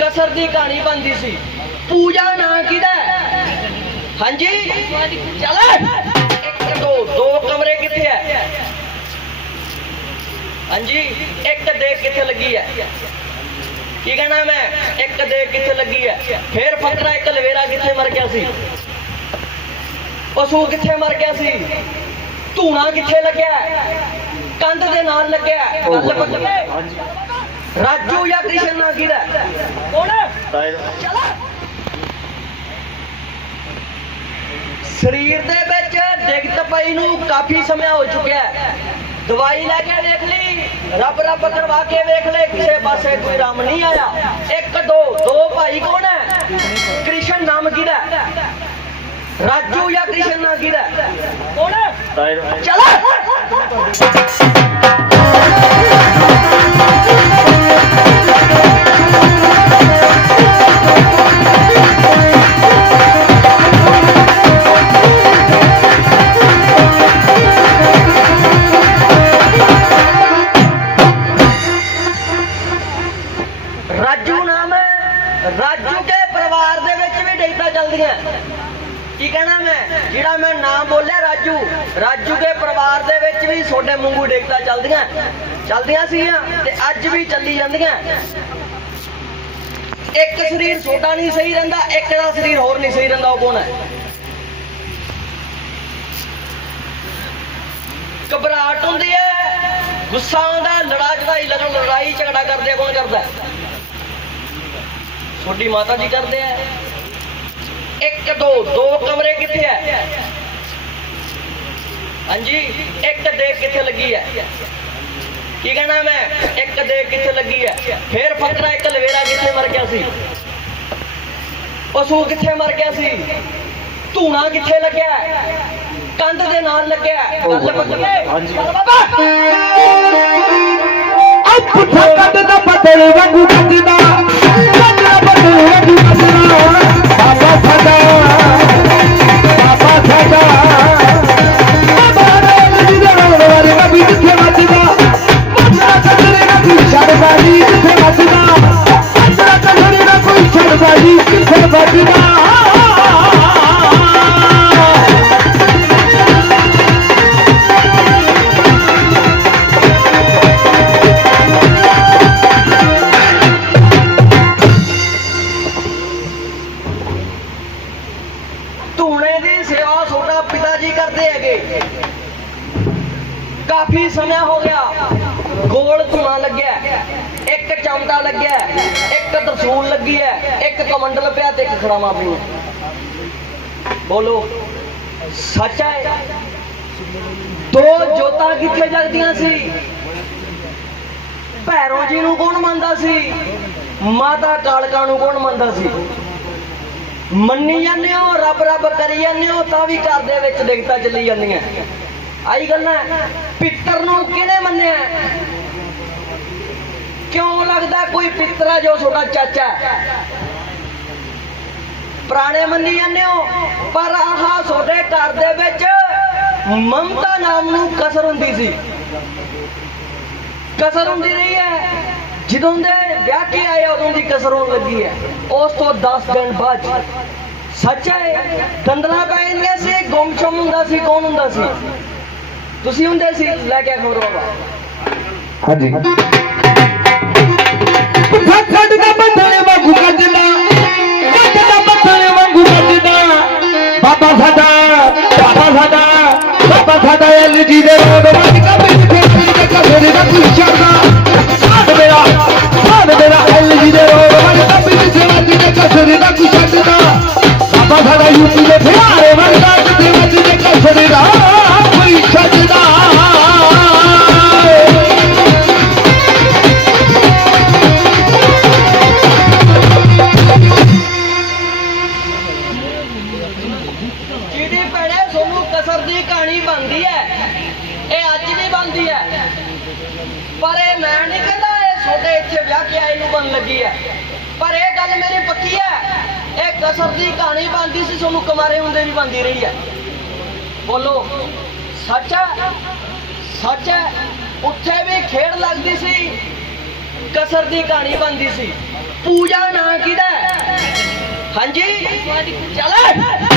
ਕਸਰ ਦੀ ਕਹਾਣੀ ਬਣਦੀ ਸੀ। ਪੂਜਾ ਨਾਂ ਕਿਹਦਾ ਹੈ? ਹਾਂਜੀ? ਚੱਲ ਇੱਕ ਦੋ ਦੋ ਕਮਰੇ ਕਿੱਥੇ ਹੈ? ਹਾਂਜੀ ਇੱਕ ਦੇਖ ਕਿੱਥੇ ਲੱਗੀ ਹੈ। ਕੀ ਕਹਿਣਾ ਮੈਂ? ਇੱਕ ਦੇਖ ਕਿੱਥੇ ਲੱਗੀ ਹੈ। ਫੇਰ ਫਕਰਾ ਇੱਕ ਲਵੇਰਾ ਕਿੱਥੇ ਮਰ ਗਿਆ ਸੀ? ਪਸ਼ੂ ਕਿੱਥੇ ਮਰ ਗਿਆ ਸੀ? ਧੂਣਾ ਕਿੱਥੇ ਲੱਗਿਆ ਕੰਧ ਦੇ ਨਾਲ ਲੱਗਿਆ ਰਾਜੂ ਜਾਂ ਕ੍ਰਿਸ਼ਨ ਨਾ ਕਿਹਦਾ ਸਰੀਰ ਦੇ ਵਿੱਚ ਦਿੱਕਤ ਪਈ ਨੂੰ ਕਾਫੀ ਸਮਾਂ ਹੋ ਚੁੱਕਿਆ ਹੈ। ਦਵਾਈ ਲੈ ਕੇ ਦੇਖ ਲਈ ਰੱਬ ਰੱਬ ਕਰਵਾ ਕੇ ਵੇਖ ਲੈ ਕਿਸੇ ਪਾਸੇ ਕੋਈ ਰਾਮ ਨਹੀਂ ਆਇਆ। ਇੱਕ ਦੋ ਦੋ ਭਾਈ ਕੌਣ ਹੈ? ਕ੍ਰਿਸ਼ਨ ਨਾਮ ਕਿਹਦਾ? ਰਾਜੂ ਜਾਂ ਕ੍ਰਿਸ਼ਨ ਨਾਮ ਕਿਹਦਾ? ਕੌਣ ਚਲ। ਰਾਜੂ ਨਾਮ ਹੈ। ਰਾਜੂ ਕੇ ਪਰਿਵਾਰ ਦੇ ਵਿੱਚ ਵੀ ਡੇਟਾ ਚੱਲਦੀਆਂ। ਕੀ ਕਹਿਣਾ ਮੈਂ? ਜਿਹੜਾ ਮੈਂ ਨਾਮ ਬੋਲਿਆ ਰਾਜੂ ਰਾਜੂ ਕੇ ਪਰਿਵਾਰ ਦੇ ਵਿੱਚ ਵੀ ਛੋਡੇ ਵਾਂਗੂ ਡੇਟਾ ਚੱਲਦੀਆਂ। ਚੱਲਦੀਆਂ ਸੀਆਂ ਤੇ ਅੱਜ ਵੀ ਚੱਲੀ ਜਾਂਦੀਆਂ। ਇੱਕ ਸਰੀਰ ਛੋਟਾ ਨਹੀਂ ਸਹੀ ਰਹਿੰਦਾ, ਇੱਕ ਦਾ ਸਰੀਰ ਹੋਰ ਨਹੀਂ ਸਹੀ ਰਹਿੰਦਾ, ਉਹ ਕੌਣ ਹੈ? ਘਬਰਾਹਟ ਹੁੰਦੀ ਹੈ। ਗੁੱਸਾ ਆਉਂਦਾ ਲੜਾ ਚੜਾਈ ਲੜਨ ਲੜਾਈ ਝਗੜਾ ਕਰਦੇ ਕੌਣ ਕਰਦਾ? ਤੁਹਾਡੀ ਮਾਤਾ ਜੀ ਕਰਦੇ ਆ। ਇੱਕ ਦੋ ਦੋ ਕਮਰੇ ਕਿੱਥੇ ਹੈ ਹਾਂਜੀ ਇੱਕ ਦੇਖ ਕਿੱਥੇ ਲੱਗੀ ਹੈ ਕੀ ਕਹਿਣਾ ਮੈਂ? ਇੱਕ ਦੇਖ ਕਿੱਥੇ ਲੱਗੀ ਹੈ ਫੇਰ ਫਕਰਾ ਇੱਕ ਲਵੇਰਾ ਕਿੱਥੇ ਮਰ ਗਿਆ ਸੀ? ਪਸ਼ੂ ਕਿੱਥੇ ਮਰ ਗਿਆ ਸੀ? ਧੂਣਾ ਕਿੱਥੇ ਲੱਗਿਆ? ਕੰਧ ਦੇ ਨਾਲ ਲੱਗਿਆ। ਗੱਲ ਪੱਕੀ? ਹਾਂਜੀ। ਬਾਬਾ ਪੁੱਠਾ ਕੱਢਦਾ ਬਦਲ ਵਾਂਗੂ ਕੱਢਦਾ ਕੱਢਦਾ ਬਦਲ ਵਾਂਗੂ ਕੱਢਦਾ। ਬਾਬਾ ਸਾਡਾ ਕਰਦੇ ਹੈਗੇ। ਕਾਫੀ ਸਮਾਂ ਹੋ ਗਿਆ। ਗੋਲ ਧੂਣਾ ਲੱਗਿਆ। ਇੱਕ ਚਮਟਾ ਲੱਗਿਆ। ਇੱਕ ਤਰਸੂਲ ਲੱਗੀ ਹੈ। ਇੱਕ ਕਮੰਡਲ ਪਿਆ ਤੇ ਇੱਕ ਖੜਾਵਾ ਪਿਆ ਬੋਲੋ, ਸੱਚ ਹੈ? ਦੋ ਜੋਤਾਂ ਕਿੱਥੇ ਜਗਦੀਆਂ ਸੀ? ਭੈਰੋ ਜੀ ਨੂੰ ਕੌਣ ਮੰਨਦਾ ਸੀ? ਮਾਤਾ ਕਾਲਕਾ ਨੂੰ ਕੌਣ ਮੰਨਦਾ ਸੀ? ਮੰਨੀ ਜਾਂਦੇ ਹੋ, ਰੱਬ ਰੱਬ ਕਰੀ ਜਾਂਦੇ ਹੋ, ਤਾਂ ਵੀ ਘਰ ਦੇ ਵਿੱਚ ਦਿੱਕਤਾਂ ਚੱਲੀ ਜਾਂਦੀਆਂ। ਆਈ ਗੱਲਾਂ ਪਿੱਤਰ ਨੂੰ ਕਿਹਨੇ ਮੰਨਿਆ? ਕਿਉਂ ਲੱਗਦਾ ਕੋਈ ਪਿੱਤਰਾ ਜੋ ਤੁਹਾਡਾ ਚਾਚਾ ਪੁਰਾਣੇ ਮੰਨੀ ਜਾਂਦੇ ਹੋ, ਪਰ ਆਹ ਤੁਹਾਡੇ ਘਰ ਦੇ ਵਿੱਚ ਮਮਤਾ ਨਾਮ ਨੂੰ ਕਸਰ ਹੁੰਦੀ ਸੀ। ਕਸਰ ਹੁੰਦੀ ਰਹੀ ਹੈ। ਜਦੋਂ ਦੇ ਵਿਆਹ ਕੇ ਆਏ ਉਦੋਂ ਦੀ ਕਸਰ ਹੋਣ ਲੱਗੀ ਹੈ। ਉਸ ਤੋਂ 10 ਦਿਨ ਬਾਅਦ ਸੱਚ ਹੈ ਦੰਦਲਾ ਪੈ ਜਾਂਦੀਆਂ ਸੀ ਗੁੰਮਸ਼ਮ ਹੁੰਦਾ ਸੀ ਕੌਣ ਹੁੰਦਾ ਸੀ? ਤੁਸੀਂ ਹੁੰਦੇ ਸੀ? ਲੈ ਕੇ ਖਬਰ ਬਾਬਾ ਹਾਂਜੀ। ਵਾਂਗੂ ਵਾਂਗੂ ਬਾਬਾ ਸਾਡਾ ਬਾਬਾ ਸਾਡਾ ਬਾਬਾ ਸਾਡਾ ਐਲਜੀ ਦੇ ਰੋਡ ਪਰ ਇਹ ਮੈਂ ਨਹੀਂ ਕਹਿੰਦਾ ਇਹ ਛੋਟੇ ਇੱਥੇ ਵਿਆਹ ਕੇ ਆਏ ਨੂੰ ਬਣ ਲੱਗੀ ਹੈ। ਪਰ ਇਹ ਗੱਲ ਮੇਰੀ ਪੱਕੀ ਹੈ ਇਹ ਕਸਰ ਦੀ ਕਹਾਣੀ ਬਣਦੀ ਸੀ ਤੁਹਾਨੂੰ ਕੁਮਾਰੇ ਹੁੰਦੇ ਵੀ ਬਣਦੀ ਰਹੀ ਹੈ। ਬੋਲੋ ਸੱਚ ਹੈ ਸੱਚ ਹੈ ਉੱਥੇ ਵੀ ਖੇਡ ਲੱਗਦੀ ਸੀ ਕਸਰ ਦੀ ਕਹਾਣੀ ਬਣਦੀ ਸੀ। ਪੂਜਾ ਨਾਂ ਕਿਹਦਾ? ਹਾਂਜੀ? ਚੱਲ।